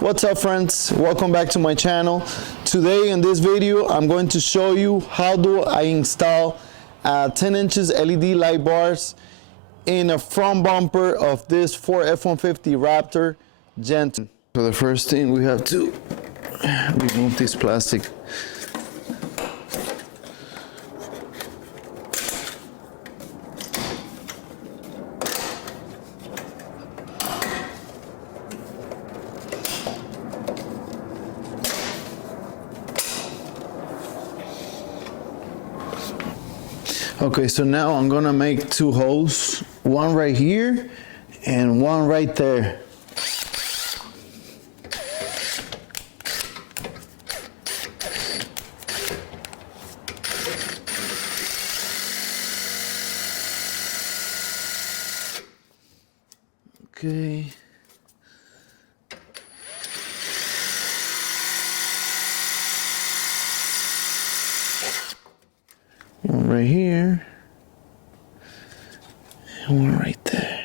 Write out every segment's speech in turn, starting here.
What's up, friends? Welcome back to my channel. Today in this video I'm going to show you how do I install 10 inches LED light bars in a front bumper of this Ford F-150 Raptor Gen 2. So the first thing we have to remove this plastic. Okay, so now I'm gonna make two holes, one right here and one right there. Okay. One right here, and one right there.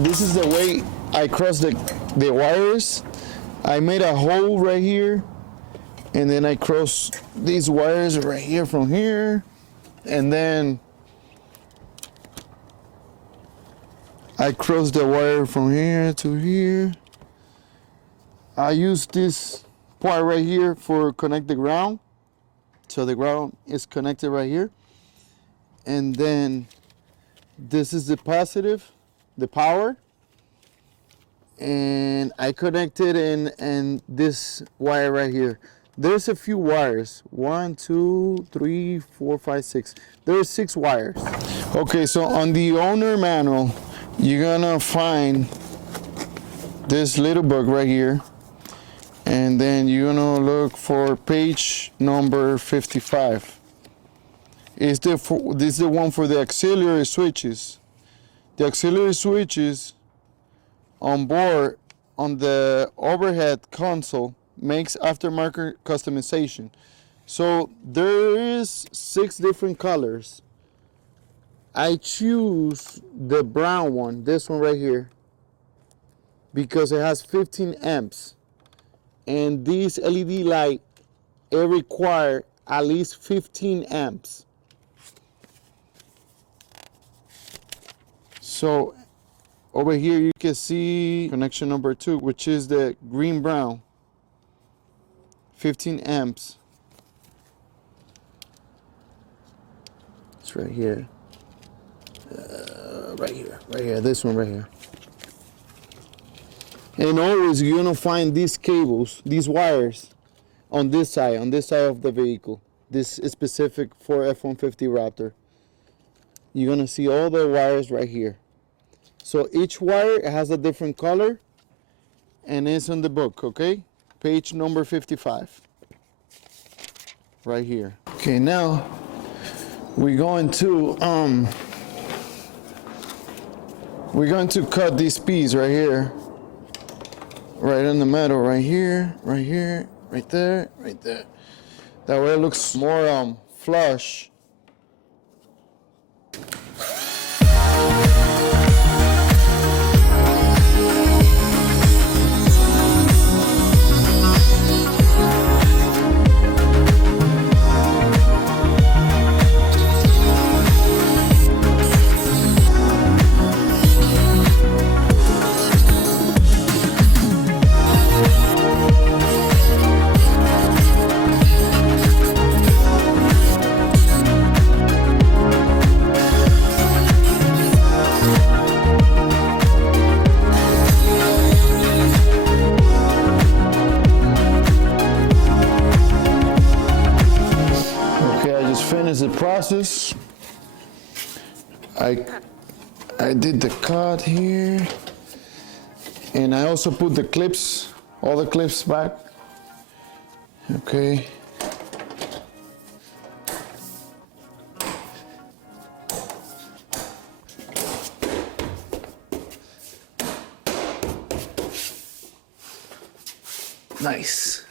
This is the way I cross the wires. I made a hole right here, and then I cross these wires right here from here, and then I cross the wire from here to here. I use this part right here for connect the ground. So the ground is connected right here. And then this is the positive, the power. And I connected in this wire right here. There's a few wires. 1, 2, 3, 4, 5, 6. There's 6 wires. Okay, so on the owner manual, you're gonna find this little book right here. And then you're gonna look for page number 55. This is the one for the auxiliary switches. The auxiliary switches on board on the overhead console makes aftermarket customization. So there is 6 different colors. I choose the brown one, this one right here, because it has 15 amps. And this LED light, it requires at least 15 amps. So over here you can see connection number 2, which is the green brown, 15 amps. It's right here. Right here, this one right here. And always you're gonna find these cables, these wires, on this side of the vehicle. This is specific for F-150 Raptor. You're gonna see all the wires right here. So each wire has a different color and it's on the book, okay? Page number 55. Right here. Okay, now we're going to cut these pieces right here. Right in the middle, right here, right here, right there, right there. That way it looks more flush. Finish the process. I did the cut here, and I also put the clips, all the clips back. Okay. Nice.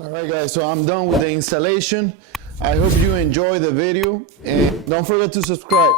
Alright guys, so I'm done with the installation. I hope you enjoy the video and don't forget to subscribe.